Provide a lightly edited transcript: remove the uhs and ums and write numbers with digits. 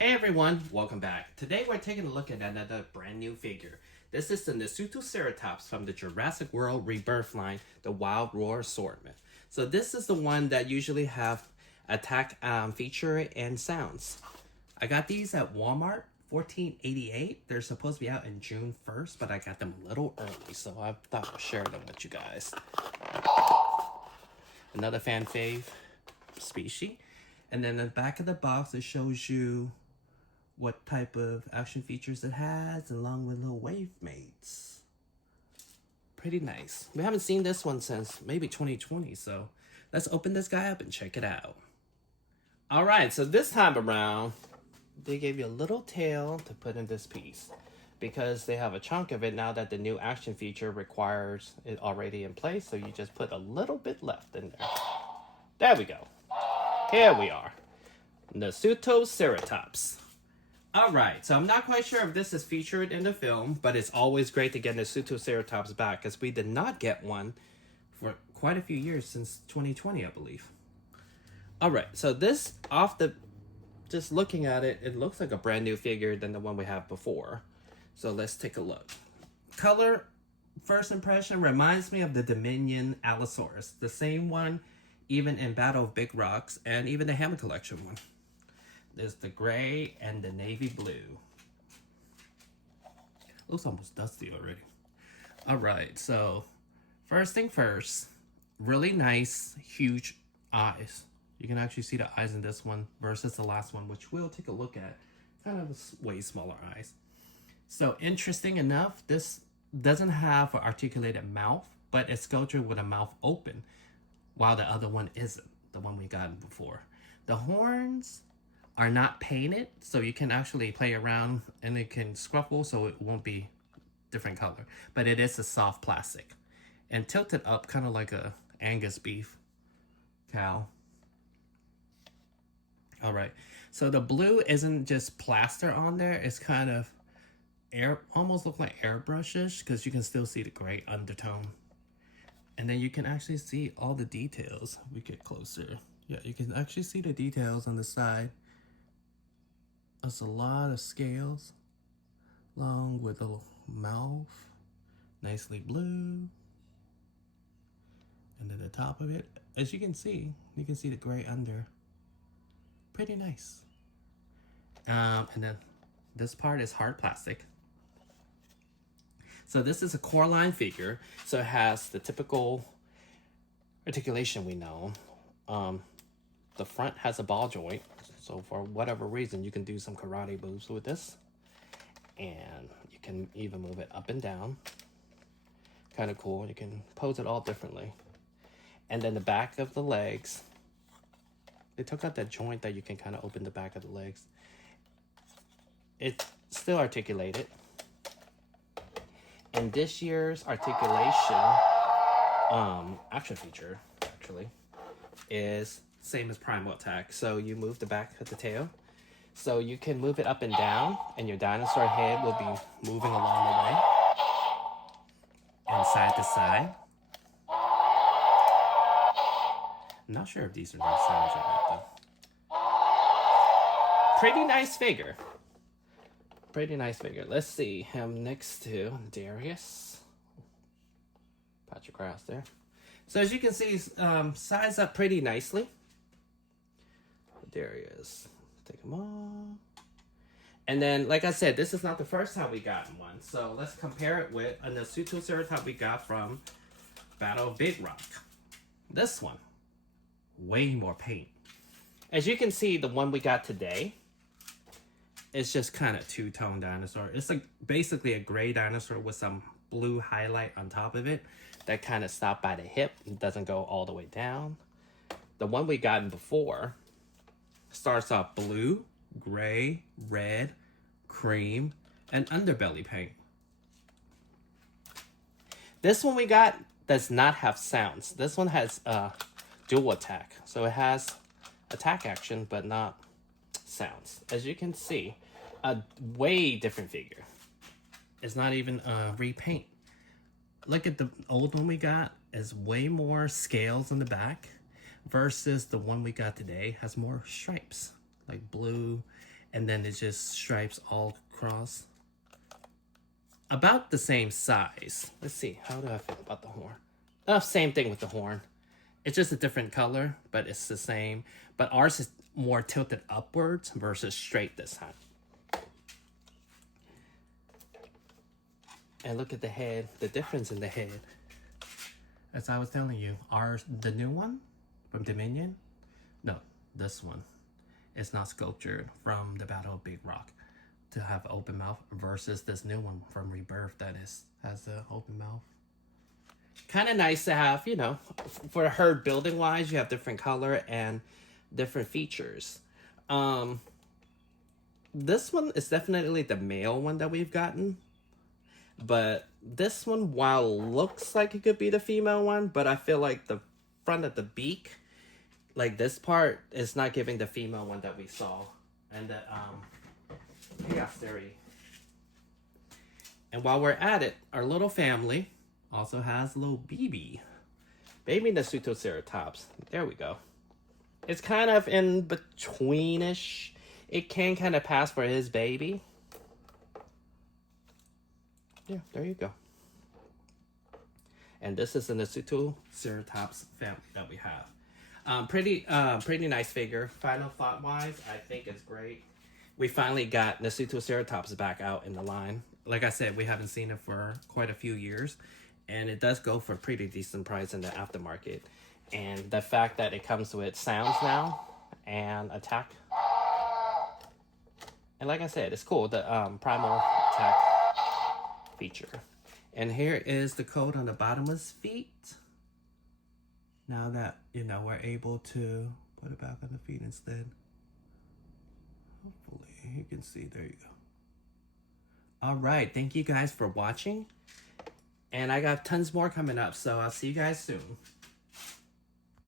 Hey everyone, welcome back. Today we're taking a look at another brand new figure. This is the Nasutoceratops from the Jurassic World Rebirth line, the Wild Roar Assortment. So this is the one that usually have attack feature and sounds. I got these at Walmart, $14.88. They're supposed to be out in June 1st, but I got them a little early, so I thought I'd share them with you guys. Another fan fave species. And then in the back of the box, it shows you what type of action features it has, along with little wave mates. Pretty nice. We haven't seen this one since maybe 2020, so let's open this guy up and check it out. All right, so this time around, they gave you a little tail to put in this piece because they have a chunk of it now that the new action feature requires it already in place, so you just put a little bit left in there. There we go. Here we are. Nasutoceratops. Alright, so I'm not quite sure if this is featured in the film, but it's always great to get Nasutoceratops back, because we did not get one for quite a few years, since 2020, I believe. Alright, so this, just looking at it, it looks like a brand new figure than the one we have before. So let's take a look. Color, first impression, reminds me of the Dominion Allosaurus. The same one even in Battle of Big Rocks, and even the Hammer Collection one. There's the gray and the navy blue. Looks almost dusty already. Alright, so first thing first, really nice, huge eyes. You can actually see the eyes in this one versus the last one, which we'll take a look at. Kind of way smaller eyes. So interesting enough, this doesn't have an articulated mouth, but it's sculptured with a mouth open, while the other one isn't, the one we got before. The horns are not painted, so you can actually play around and it can scruffle, so it won't be different color. But it is a soft plastic and tilted up, kind of like a Angus beef cow. All right, so the blue isn't just plaster on there, it's kind of almost look like airbrushes, because you can still see the gray undertone. And then you can actually see all the details. We get closer. Yeah, you can actually see the details on the side. There's a lot of scales, along with a mouth, nicely blue. And then the top of it, as you can see the gray under. Pretty nice. And then this part is hard plastic. So this is a core line figure, so it has the typical articulation we know. The front has a ball joint, so for whatever reason you can do some karate moves with this. And you can even move it up and down. Kind of cool, you can pose it all differently. And then the back of the legs, they took out that joint that you can kind of open the back of the legs. It's still articulated. And this year's articulation action feature actually is same as Primal Attack. So you move the back of the tail, so you can move it up and down, and your dinosaur head will be moving along the way and side to side. I'm not sure if these are nice sounds or not, though. Pretty nice figure. Pretty nice figure. Let's see him next to Darius. Patch across there. So as you can see, he's sized up pretty nicely. Darius. Take him off. And then, like I said, this is not the first time we got one. So let's compare it with a Nasutoceratops we got from Battle of Big Rock. This one, way more paint. As you can see, the one we got today, it's just kind of two-tone dinosaur. It's like basically a gray dinosaur with some blue highlight on top of it that kind of stopped by the hip and doesn't go all the way down. The one we gotten before starts off blue, gray, red, cream, and underbelly paint. This one we got does not have sounds. This one has dual attack. So it has attack action, but not sounds. As you can see, a way different figure. It's not even a repaint. Look at the old one we got, is way more scales in the back versus the one we got today has more stripes, like blue and then it just stripes all across. About the same size. Let's see, how do I feel about the horn? Same thing with the horn. It's just a different color, but it's the same. But ours is more tilted upwards versus straight this time. And look at the head, the difference in the head. As I was telling you, the new one from Dominion, no, this one is not sculptured from the Battle of Big Rock to have open mouth versus this new one from Rebirth that has the open mouth. Kind of nice to have, you know, for the herd building wise, you have different color and different features. This one is definitely the male one that we've gotten. But this one, while looks like it could be the female one, but I feel like the front of the beak, like this part, is not giving the female one that we saw. And the chaos theory. And while we're at it, our little family also has a little baby Nasutoceratops. There we go. It's kind of in betweenish. It can kind of pass for his baby. Yeah, there you go. And this is the Nasutoceratops family that we have. Pretty nice figure. Final thought wise, I think it's great. We finally got Nasutoceratops back out in the line. Like I said, we haven't seen it for quite a few years. And it does go for a pretty decent price in the aftermarket. And the fact that it comes with sounds now and attack. And like I said, it's cool. The primal attack feature. And here is the code on the bottom of his feet. Now that, you know, we're able to put it back on the feet instead. Hopefully you can see. There you go. All right, thank you guys for watching, and I got tons more coming up, so I'll see you guys soon.